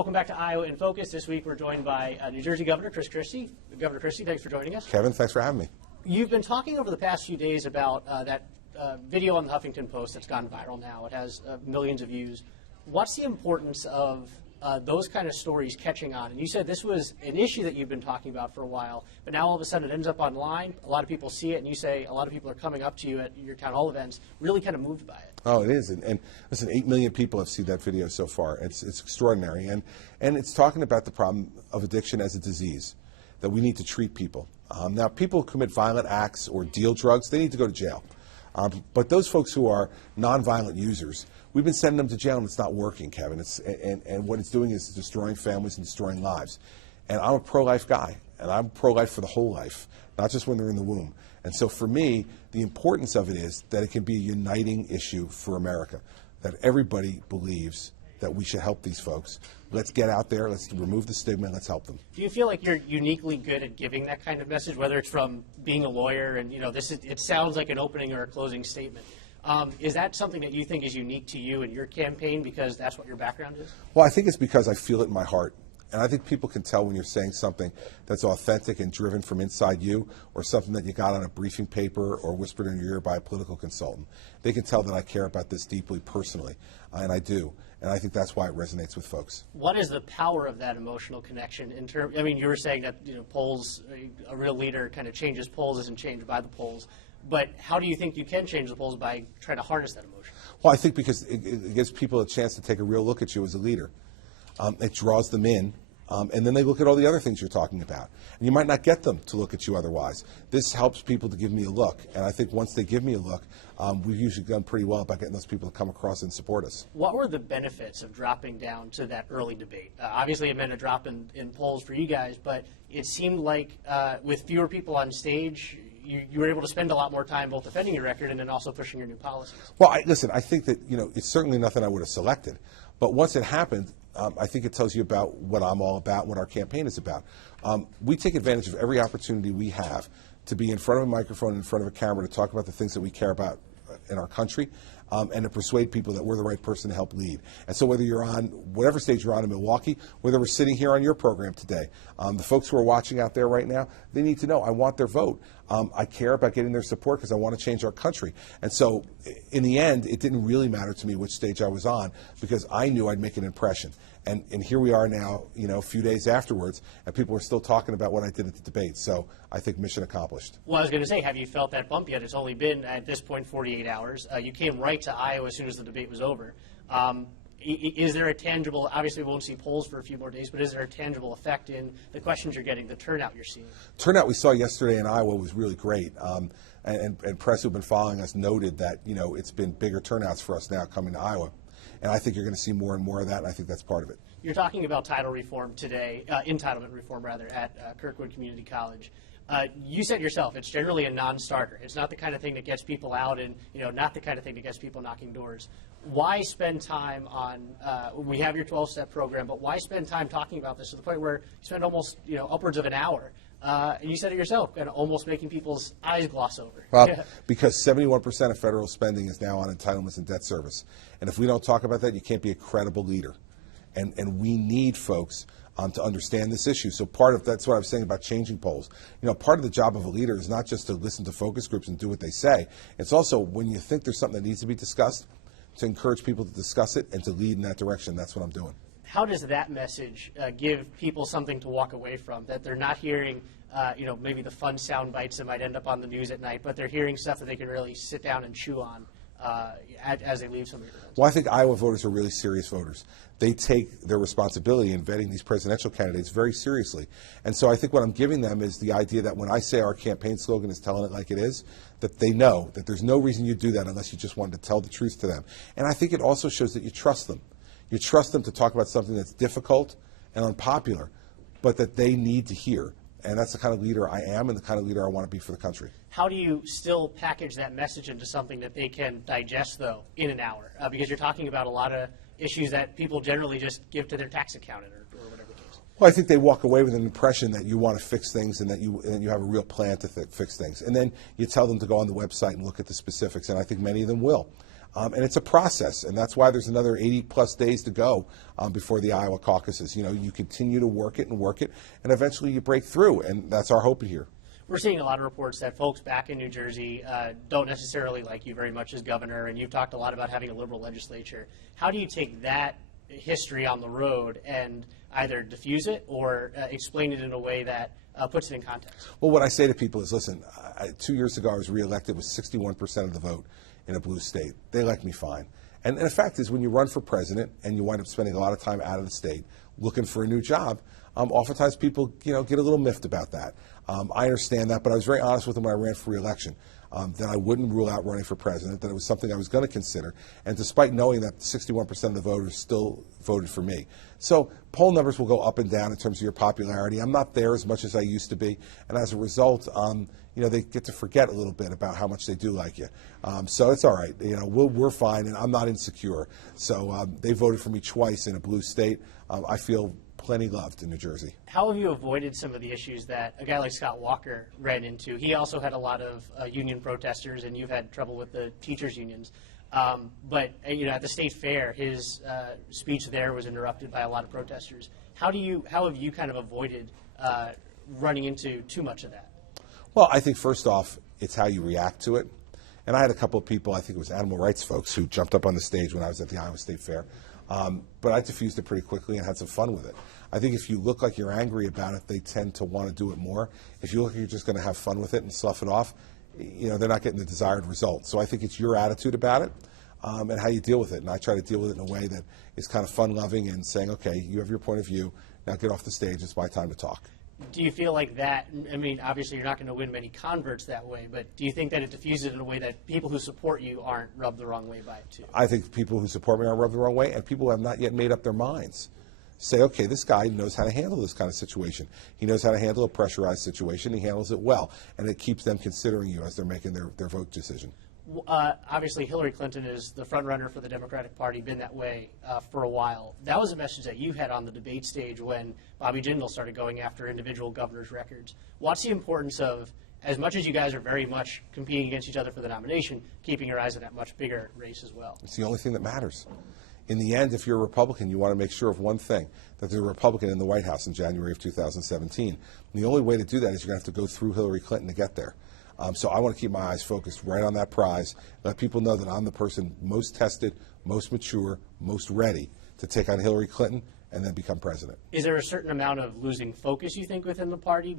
Welcome back to Iowa in Focus. This week we're joined by New Jersey Governor Chris Christie. Governor Christie, thanks for joining us. Kevin, thanks for having me. You've been talking over the past few days about that video on the Huffington Post that's gone viral now. It has millions of views. What's the importance of those kind of stories catching on? And you said this was an issue that you've been talking about for a while, but now all of a sudden it ends up online. A lot of people see it, and you say a lot of people are coming up to you at your town hall events, really kind of moved by it. Oh, it is. And listen, 8 million people have seen that video so far. It's extraordinary. And it's talking about the problem of addiction as a disease, that we need to treat people. Now, people who commit violent acts or deal drugs, they need to go to jail. But those folks who are nonviolent users, we've been sending them to jail, and it's not working, Kevin. And what it's doing is destroying families and destroying lives. And I'm a pro-life guy, and I'm pro-life for the whole life, not just when they're in the womb. And so for me, the importance of it is that it can be a uniting issue for America, that everybody believes that we should help these folks. Let's get out there, let's remove the stigma, and let's help them. Do you feel like you're uniquely good at giving that kind of message, whether it's from being a lawyer and, it sounds like an opening or a closing statement? Is that something that you think is unique to you and your campaign because that's what your background is? Well, I think it's because I feel it in my heart. And I think people can tell when you're saying something that's authentic and driven from inside you, or something that you got on a briefing paper or whispered in your ear by a political consultant. They can tell that I care about this deeply personally, and I do. And I think that's why it resonates with folks. What is the power of that emotional connection? You were saying that polls, a real leader kind of changes polls, isn't changed by the polls. But how do you think you can change the polls by trying to harness that emotion? Well, I think because it gives people a chance to take a real look at you as a leader. It draws them in, and then they look at all the other things you're talking about. And you might not get them to look at you otherwise. This helps people to give me a look, and I think once they give me a look, we've usually done pretty well about getting those people to come across and support us. What were the benefits of dropping down to that early debate? Obviously it meant a drop in polls for you guys, but it seemed like with fewer people on stage, you were able to spend a lot more time both defending your record and then also pushing your new policies. Well, listen, I think that it's certainly nothing I would have selected, but once it happened, I think it tells you about what I'm all about, what our campaign is about. We take advantage of every opportunity we have to be in front of a microphone, in front of a camera, to talk about the things that we care about in our country, and to persuade people that we're the right person to help lead. And so whether you're on whatever stage you're on in Milwaukee, whether we're sitting here on your program today, the folks who are watching out there right now, they need to know I want their vote. I care about getting their support because I want to change our country. And so in the end, it didn't really matter to me which stage I was on because I knew I'd make an impression. And here we are now, a few days afterwards, and people are still talking about what I did at the debate. So I think mission accomplished. Well, I was going to say, have you felt that bump yet? It's only been, at this point, 48 hours. You came right to Iowa as soon as the debate was over. Is there a tangible, obviously we won't see polls for a few more days, but is there a tangible effect in the questions you're getting, the turnout you're seeing? Turnout we saw yesterday in Iowa was really great. And press who've been following us noted that, it's been bigger turnouts for us now coming to Iowa. And I think you're going to see more and more of that, and I think that's part of it. You're talking about title reform today, entitlement reform rather, at Kirkwood Community College. You said yourself, it's generally a non-starter. It's not the kind of thing that gets people out and, not the kind of thing that gets people knocking doors. Why spend time on, we have your 12-step program, but why spend time talking about this to the point where you spend almost, upwards of an hour? And you said it yourself, kind of almost making people's eyes gloss over. Well, because 71% of federal spending is now on entitlements and debt service. And if we don't talk about that, you can't be a credible leader. And we need folks to understand this issue. So that's what I was saying about changing polls. Part of the job of a leader is not just to listen to focus groups and do what they say. It's also when you think there's something that needs to be discussed, to encourage people to discuss it and to lead in that direction. That's what I'm doing. How does that message give people something to walk away from, that they're not hearing, maybe the fun sound bites that might end up on the news at night, but they're hearing stuff that they can really sit down and chew on as they leave some of your events? Well, I think Iowa voters are really serious voters. They take their responsibility in vetting these presidential candidates very seriously. And so I think what I'm giving them is the idea that when I say our campaign slogan is telling it like it is, that they know that there's no reason you do that unless you just wanted to tell the truth to them. And I think it also shows that you trust them. You trust them to talk about something that's difficult and unpopular, but that they need to hear. And that's the kind of leader I am and the kind of leader I want to be for the country. How do you still package that message into something that they can digest, though, in an hour? Because you're talking about a lot of issues that people generally just give to their tax accountant or whatever the case. Well, I think they walk away with an impression that you want to fix things and that you have a real plan to fix things. And then you tell them to go on the website and look at the specifics, and I think many of them will. And it's a process, and that's why there's another 80-plus days to go before the Iowa caucuses. You know, you continue to work it, and eventually you break through, and that's our hope here. We're seeing a lot of reports that folks back in New Jersey don't necessarily like you very much as governor, and you've talked a lot about having a liberal legislature. How do you take that history on the road and either diffuse it or explain it in a way that puts it in context? Well, what I say to people is, listen, 2 years ago I was reelected with 61% of the vote in a blue state. They like me fine. And the fact is, when you run for president and you wind up spending a lot of time out of the state looking for a new job, oftentimes people, get a little miffed about that. I understand that, but I was very honest with them when I ran for re-election, that I wouldn't rule out running for president, that it was something I was going to consider, and despite knowing that 61% of the voters still voted for me. So poll numbers will go up and down in terms of your popularity. I'm not there as much as I used to be, and as a result, they get to forget a little bit about how much they do like you. So it's all right. We're fine, and I'm not insecure. So they voted for me twice in a blue state. I feel plenty loved in New Jersey. How have you avoided some of the issues that a guy like Scott Walker ran into? He also had a lot of union protesters, and you've had trouble with the teachers' unions. But at the state fair, his speech there was interrupted by a lot of protesters. How have you kind of avoided running into too much of that? Well, I think first off, it's how you react to it. And I had a couple of people, I think it was animal rights folks, who jumped up on the stage when I was at the Iowa State Fair. But I diffused it pretty quickly and had some fun with it. I think if you look like you're angry about it, they tend to want to do it more. If you look like you're just going to have fun with it and slough it off, they're not getting the desired result. So I think it's your attitude about it and how you deal with it. And I try to deal with it in a way that is kind of fun-loving and saying, okay, you have your point of view. Now get off the stage. It's my time to talk. Do you feel like that, obviously you're not going to win many converts that way, but do you think that it diffuses it in a way that people who support you aren't rubbed the wrong way by it too? I think people who support me aren't rubbed the wrong way, and people who have not yet made up their minds say, okay, this guy knows how to handle this kind of situation. He knows how to handle a pressurized situation. He handles it well, and it keeps them considering you as they're making their vote decision. Obviously, Hillary Clinton is the front runner for the Democratic Party, been that way for a while. That was a message that you had on the debate stage when Bobby Jindal started going after individual governors' records. What's the importance of, as much as you guys are very much competing against each other for the nomination, keeping your eyes on that much bigger race as well? It's the only thing that matters. In the end, if you're a Republican, you want to make sure of one thing, that there's a Republican in the White House in January of 2017. And the only way to do that is you're going to have to go through Hillary Clinton to get there. So I want to keep my eyes focused right on that prize, let people know that I'm the person most tested, most mature, most ready to take on Hillary Clinton and then become president. Is there a certain amount of losing focus, you think, within the party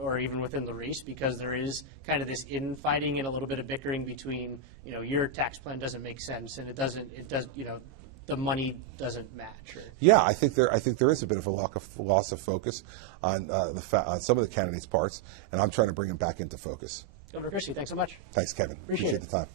or even within the race, because there is kind of this infighting and a little bit of bickering between, your tax plan doesn't make sense and the money doesn't match? Yeah, I think there is a bit of a loss of focus on some of the candidates' parts, and I'm trying to bring them back into focus. Governor Christie, thanks so much. Thanks, Kevin. Appreciate the time.